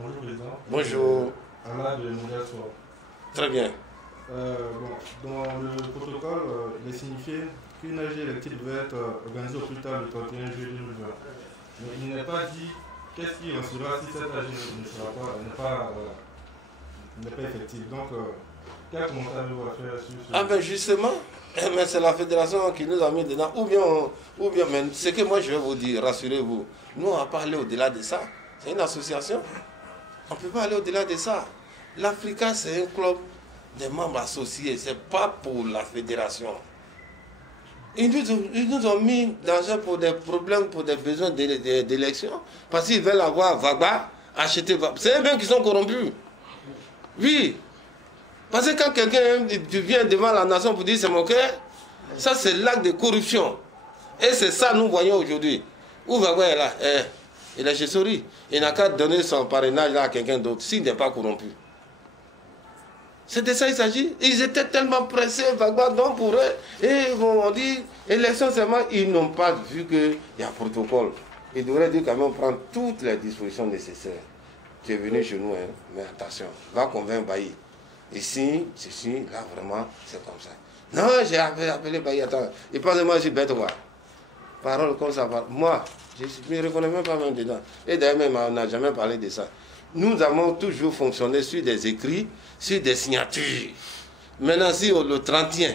Bonjour Président. Bonjour. Alain de Mondial Sport. Très bien. Dans le protocole, il est signifié qu'une AG élective devait être organisée au plus tard le 31 juillet 2020. Mais il n'est pas dit qu'est-ce qui en sera si cette AG n'est pas effective. Donc, quel commentaire vous va faire sur ce... Ah ben justement, mais c'est la fédération qui nous a mis dedans. Ou bien, mais ce que moi je vais vous dire, rassurez-vous, nous on ne va pas aller au-delà de ça. C'est une association. On ne peut pas aller au-delà de ça. L'Africa, c'est un club des membres associés. Ce n'est pas pour la fédération. Ils nous ont mis dans ça pour des problèmes, pour des besoins d'élection. Parce qu'ils veulent avoir Vagba, acheter Vagba. C'est eux-mêmes qui sont corrompus. Oui. Parce que quand quelqu'un vient devant la nation pour dire c'est mon cœur, ça c'est l'acte de corruption. Et c'est ça que nous voyons aujourd'hui. Où Vagba est là? Il est chez Sori. Il n'a qu'à donner son parrainage à quelqu'un d'autre s'il n'est pas corrompu. C'est de ça qu'il s'agit. Ils étaient tellement pressés, Vagba, donc pour eux. Et on dit, élection seulement, ils n'ont pas vu qu'il y a protocole. Ils devraient dire quand même prendre toutes les dispositions nécessaires. Tu es venu chez nous, hein, mais attention, va convaincre Bailly. Ici, ceci, là, vraiment, c'est comme ça. Non, j'ai appelé Bailly, attends. Il pense que moi, je suis bête, quoi. Parole comme ça, moi, je ne me reconnais même pas même dedans. Et d'ailleurs, on n'a jamais parlé de ça. Nous avons toujours fonctionné sur des écrits, sur des signatures. Maintenant, si le 31,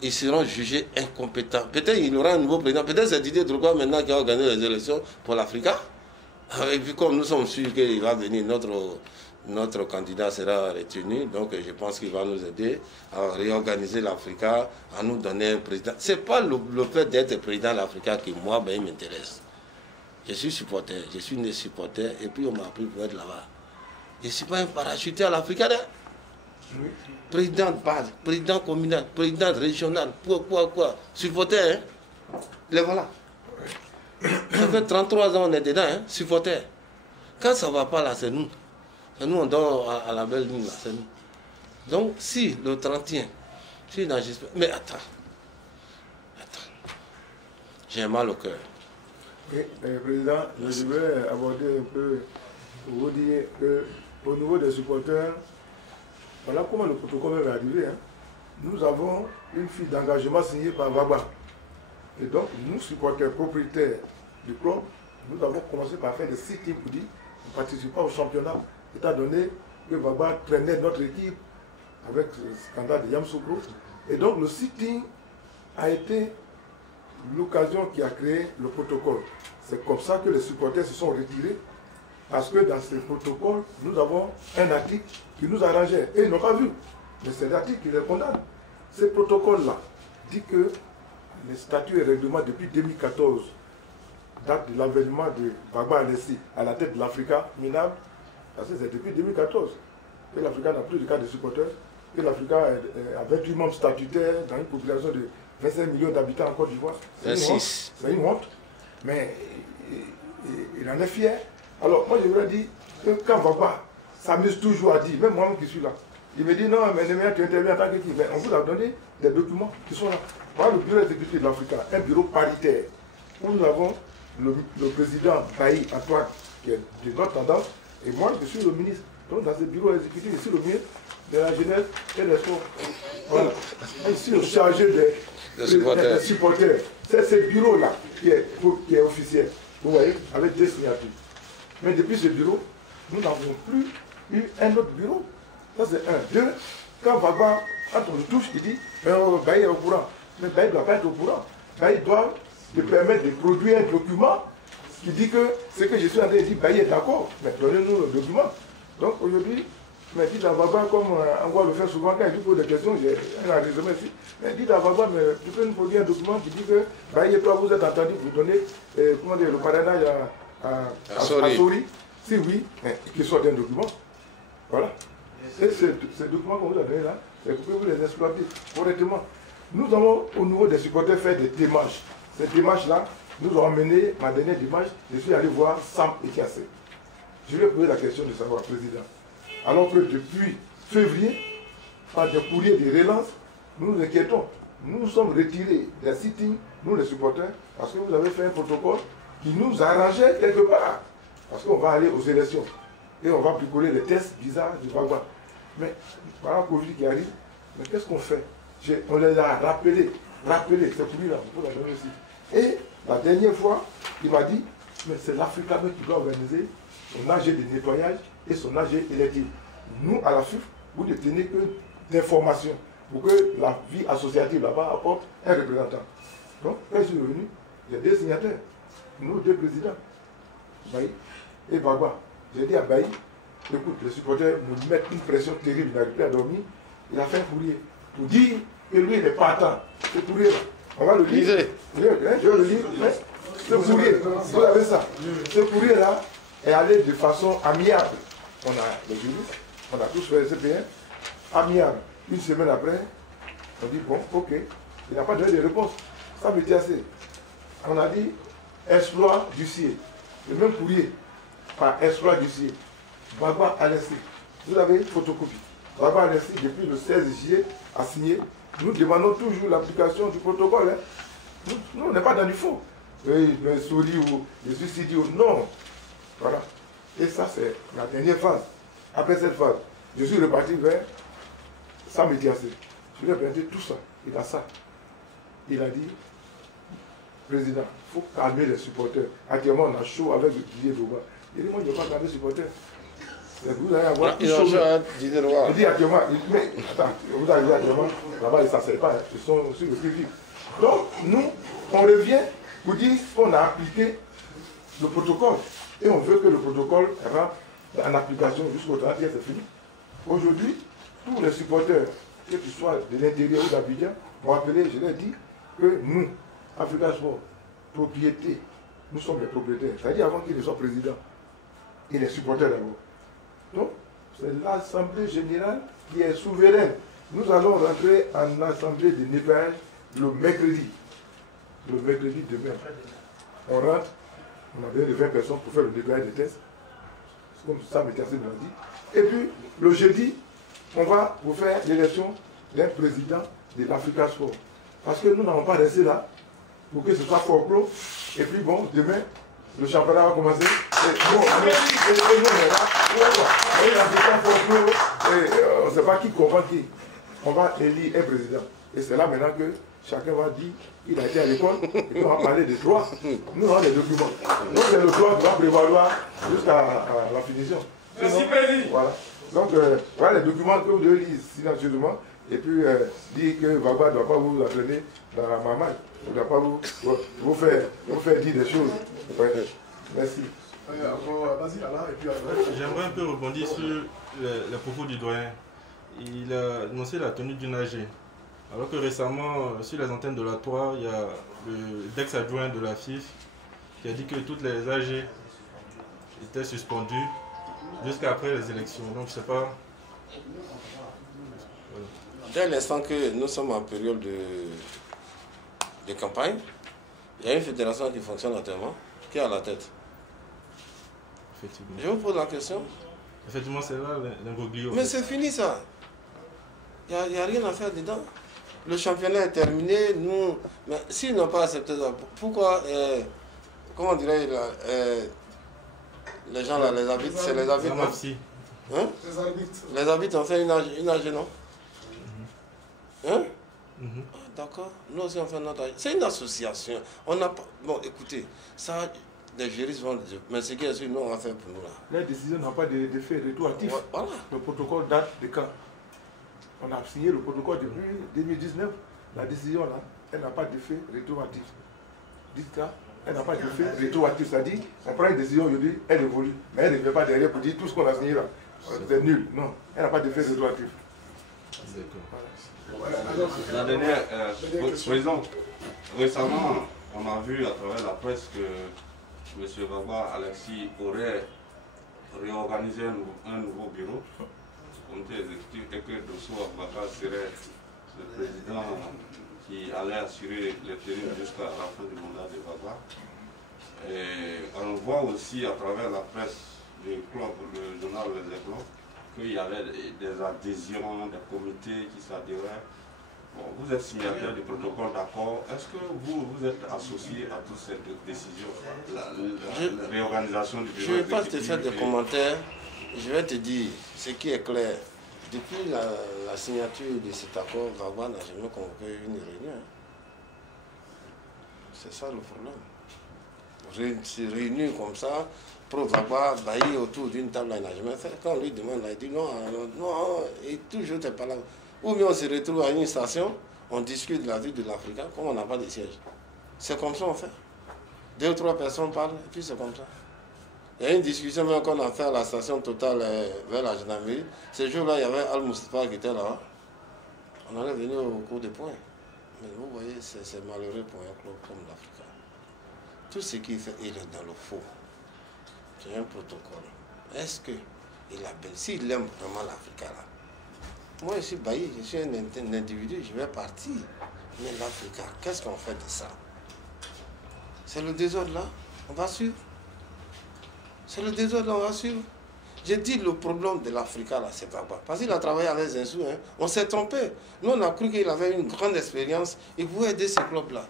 ils seront jugés incompétents. Peut-être qu'il y aura un nouveau président. Peut-être c'est Didier Drogba maintenant qui a organisé les élections pour l'Africa. Et puis comme nous sommes sûrs qu'il va venir, notre candidat sera retenu. Donc je pense qu'il va nous aider à réorganiser l'Africa, à nous donner un président. Ce n'est pas le fait d'être président de l'Africa qui, moi, ben, il m'intéresse. Je suis supporter, je suis né supporter, et puis on m'a appris pour être là-bas. Je ne suis pas un parachuté à l'Africa. Oui. Président de base, président communal, président régional, quoi. Supporter, hein. Les voilà. Ça fait 33 ans on est dedans, hein, supporter. Quand ça ne va pas là, c'est nous. Et nous on dort à la belle ligne là, c'est nous. Donc si le 31, si mais attends, j'ai mal au cœur. Oui, Président, je voulais aborder un peu pour vous dire qu'au niveau des supporters, voilà comment le protocole est arrivé. Hein. Nous avons une fiche d'engagement signée par Vagba. Et donc, nous, supporters propriétaires du club, nous avons commencé par faire des sit-ins pour dire qu'on ne participe pas au championnat, étant donné que Vagba traînait notre équipe avec le scandale de Yamoussoukro. Et donc, le sit-in a été l'occasion qui a créé le protocole. C'est comme ça que les supporters se sont retirés, parce que dans ce protocole, nous avons un article qui nous arrangeait. Et ils n'ont pas vu. Mais c'est l'article qui les condamne. Ce protocole-là dit que les statuts et règlements depuis 2014 datent de l'avènement de Vagba Alessi à la tête de l'Africa minable, parce que c'est depuis 2014 que l'Africa n'a plus de cas de supporters, que l'Africa a 28 membres statutaires dans une population de 25 millions d'habitants en Côte d'Ivoire. C'est une honte. Mais il en est fier. Alors, moi, je voudrais dire que quand Vagba s'amuse toujours à dire, même moi-même qui suis là, il me dit non, mais tu interviens en tant que qui. Mais on vous a donné des documents qui sont là. Voilà le bureau exécutif de l'Africa, un bureau paritaire, où nous avons le président Bailly Antoine, qui est de notre tendance, et moi, je suis le ministre. Donc, dans ce bureau exécutif, je suis le ministre de la jeunesse et des sports. Voilà. Je suis le chargé des supporters. C'est ce bureau-là qui est officiel. Vous voyez, avec des signatures. Mais depuis ce bureau, nous n'avons plus eu un autre bureau. Ça, c'est un. Deux, quand Vagba, quand on le touche, il dit Bailly est au courant. Mais Bailly ne doit pas être au courant. Bailly doit te permettre de produire un document qui dit que ce que je suis en train de dire, Bailly est d'accord. Mais donnez-nous le document. Donc aujourd'hui, mais dites à Vagba, comme on va le faire souvent quand il lui pose des questions, j'ai un résumé ici. Mais dites à Vagba, mais tu peux nous produire un document qui dit que Bailly et toi, vous êtes entendu pour donner comment dire, le parrainage à Sori. Si oui, qu'il soit un document. Voilà. Et ces documents qu'on vous a donné là, c'est que vous les exploiter correctement. Nous allons, au niveau des supporters, faire des démarches. Ces démarches-là, nous avons mené ma dernière démarche. Je suis allé voir Sam Ekiassé. Je lui ai posé la question de savoir, Président. Alors que depuis février, par des courriers de relance, nous nous inquiétons. Nous nous sommes retirés des sit-ins, nous les supporters, parce que vous avez fait un protocole qui nous arrangeait quelque part. Parce qu'on va aller aux élections. et on va picoler les tests bizarres du Bagua. Mais voilà le Covid qui arrive, mais qu'est-ce qu'on fait? On les a rappelés, c'est pour lui là, pour la donner aussi. Et la dernière fois, il m'a dit, mais c'est l'Africa qui doit organiser son AG de nettoyage et son AG électif. Nous, à la FUF, vous ne tenez que d'informations pour que la vie associative là-bas apporte un représentant. Donc, quand je suis revenu, j'ai 2 signataires, nous 2 présidents, Bailly et Bagua. J'ai dit à Bailly, écoute, les supporters nous mettent une pression terrible, il n'arrive plus à dormir. Il a fait un courrier pour dire que lui, il n'est pas à temps. Ce courrier là, on va le lire. Je vais le lire. Ce courrier, vous avez ça. Ce courrier là est allé de façon amiable. On a les juristes, on a tous fait le CPN, amiable. Une semaine après, on dit bon, ok, il n'a pas donné de réponse. Ça me dit assez. On a dit exploit du CIE. Le même courrier par exploit du CIE. Bagua Alessi. Vous avez photocopie. Bagua Alessi, depuis le 16 juillet, a signé. Nous demandons toujours l'application du protocole. Hein. Nous, on n'est pas dans du faux. Le souris ou les suicides, non. Voilà. Et ça, c'est la dernière phase. Après cette phase, je suis reparti vers Sam Diassé. Je lui ai présenté tout ça. Il a ça. Il a dit, président, il faut calmer les supporters. Actuellement, on a chaud avec le Didier Drogba. Il dit, moi, je ne vais pas calmer les supporters. Vous allez avoir tout chaud. Il dit actuellement, mais attends, vous arrivez actuellement, là-bas, ils ne s'en servent pas. Ils sont sur le plus. Donc, nous, on revient pour dire qu'on a appliqué le protocole. Et on veut que le protocole rentre en application jusqu'au 31, c'est fini. Aujourd'hui, tous les supporters, que ce soit de l'intérieur ou d'Abidjan, m'ont appelé, je leur ai dit que nous, Africa Sport, propriété, nous sommes les propriétaires. C'est-à-dire avant qu'il ne soit président, il est supporter d'abord. Donc, c'est l'Assemblée générale qui est souveraine. Nous allons rentrer en assemblée de nettoyage le mercredi. Le mercredi demain. On rentre, on a besoin de 20 personnes pour faire le nettoyage des tests. C'est comme ça, M. Tassé nous l'a dit. Et puis, le jeudi, on va vous faire l'élection d'un président de l'Africa Sport. Parce que nous n'allons pas rester là pour que ce soit fort clos. Et puis, bon, demain, le championnat va commencer. Et bon, nous, on est là. On ne sait pas qui comprend qui. On va élire un président. Et c'est là maintenant que chacun va dire qu'il a été à l'école et puis on va parler des droits. Nous, on a des documents. Donc, c'est le droit qui va prévaloir jusqu'à la finition. Voilà. Donc, voilà les documents que vous devez lire silencieusement et puis dire que Bagua ne doit pas vous entraîner dans la marmaille. Il ne doit pas vous faire dire des choses. Ouais. Merci. J'aimerais un peu rebondir sur les propos du doyen. Il a annoncé la tenue d'une AG. Alors que récemment, sur les antennes de la 3, il y a l'ex-adjoint de la FIF qui a dit que toutes les AG étaient suspendues jusqu'à après les élections. Donc je ne sais pas. Dès l'instant que nous sommes en période de campagne, il y a une fédération qui fonctionne actuellement, qui est à la tête. Effectivement. Je vous pose la question. Effectivement, c'est là l'imbroglio. Mais c'est fini ça. Il n'y a rien à faire dedans. Le championnat est terminé. Nous, mais s'ils n'ont pas accepté ça, pourquoi, comment dirais-je, les gens là, les arbitres, c'est les arbitres. Hein? Les arbitres ont fait une AG, non? Hein? D'accord. Nous aussi on fait notre AG. C'est une association. On n'a pas. Bon, écoutez, ça. Les juristes vont dire, mais ce qui est sûr, nous on va faire pour nous là. La décision n'a pas d'effet rétroactif. Voilà. Le protocole date de quand? On a signé le protocole depuis 2019. La décision là, elle n'a pas d'effet rétroactif. Dites ça, elle n'a pas d'effet rétroactif. Ça dit, on prend une décision aujourd'hui, elle évolue. Mais elle ne vient pas derrière pour dire tout ce qu'on a signé là. C'est nul. Non, elle n'a pas d'effet rétroactif. La dernière, président, récemment, on a vu à travers la presse que M. Bagua Alessi aurait réorganisé un nouveau bureau, comité exécutif, et que Dosso Abubakar serait le président qui allait assurer l'intérim jusqu'à la fin du mandat de Bagua. Et on voit aussi à travers la presse du club, le journal Les Éclats, qu'il y avait des adhésions, des comités qui s'adhéraient. Bon, vous êtes signataire du protocole d'accord. Est-ce que vous êtes associé à toutes ces décisions, la réorganisation du bureau? Je ne vais pas te faire des commentaires je vais te dire, ce qui est clair, depuis la signature de cet accord, Vagba n'a jamais convoqué une réunion. Hein. C'est ça le problème. Se réunir comme ça, pour Vagba, bailler autour d'une table, il n'a jamais fait. Quand on lui demande, il dit non, non, et toujours t'es pas là. Ou bien on se retrouve à une station, on discute de la vie de l'Africain, comme on n'a pas de siège. C'est comme ça on fait. 2 ou 3 personnes parlent, et puis c'est comme ça. Il y a une discussion même qu'on a fait à la station Total vers la gendarmerie. Ce jour-là, il y avait Al-Moustapha qui était là. On allait venir au cours des points. Mais vous voyez, c'est malheureux pour un club comme l'Africa. Tout ce qu'il fait, il est dans le faux. C'est un protocole. Est-ce qu'il appelle, s'il aime vraiment l'Africa là, moi je suis bailli, je suis un individu, je vais partir. Mais l'Africa, qu'est-ce qu'on fait de ça? C'est le désordre là, on va suivre. C'est le désordre, on va suivre. J'ai dit le problème de l'Africa, là, c'est pas grave. Parce qu'il a travaillé avec Zinsou, hein. On s'est trompé. Nous, on a cru qu'il avait une grande expérience. Il pouvait aider ces clubs-là.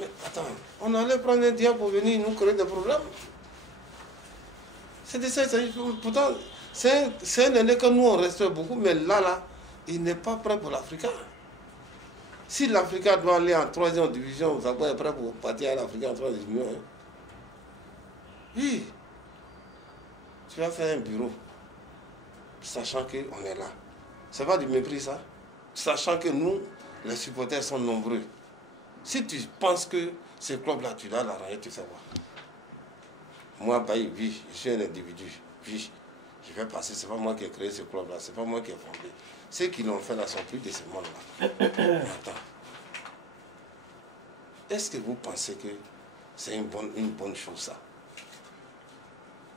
Mais attends, on allait prendre un diable pour venir nous créer des problèmes. C'est de ça, pourtant, c'est un aîné que nous, on respecte beaucoup, mais là, il n'est pas prêt pour l'Africa. Si l'Africa doit aller en 3e division, vous êtes prêt pour partir à l'Africa en 3e division. Hein? Oui. Tu vas faire un bureau, sachant qu'on est là. C'est pas du mépris, ça. Sachant que nous, les supporters sont nombreux. Si tu penses que ce club-là, tu dois l'arranger, tu sais quoi. Moi, Baye, oui, je suis un individu. Oui, je vais passer. C'est pas moi qui ai créé ce club-là. C'est pas moi qui ai fondé. Ceux qui l'ont fait là sont plus de ce monde-là. Attends. Est-ce que vous pensez que c'est une bonne chose, ça?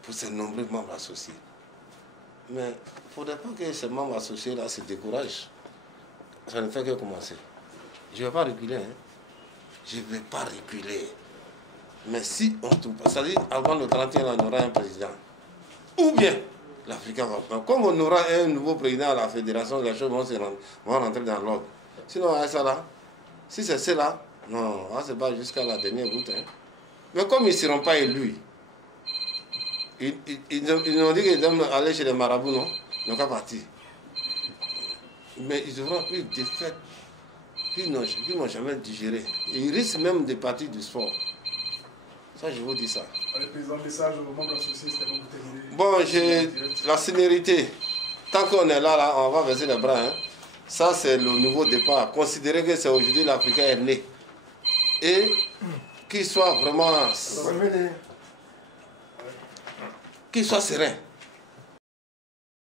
Pour ces nombreux membres associés. Mais il ne faudrait pas que ces membres associés-là se découragent. Ça ne fait que commencer. Je ne vais pas reculer. Hein. Je ne vais pas reculer. Mais si on trouve pas, c'est-à-dire avant le 31, on aura un président. Ou bien l'Africain va prendre. Comme on aura un nouveau président à la fédération, les choses vont rentrer dans l'ordre. Sinon, à ça là, si c'est cela, non, on se bat jusqu'à la dernière goutte. Hein. Mais comme ils ne seront pas élus, ils ont dit qu'ils aiment aller chez les marabouts, non? Ils n'ont qu'à partir. Mais ils auront une défaite qu'ils n'ont jamais digérée. Ils risquent même de partir du sport. Ça, je vous dis ça. Le président, message aux membres associés, c'était bon pour terminer. Bon, la sénérité. Tant qu'on est là, on va baisser les bras. Hein. Ça, c'est le nouveau départ. Considérez que c'est aujourd'hui l'Africain est né. Et qu'il soit vraiment... qu'il soit serein.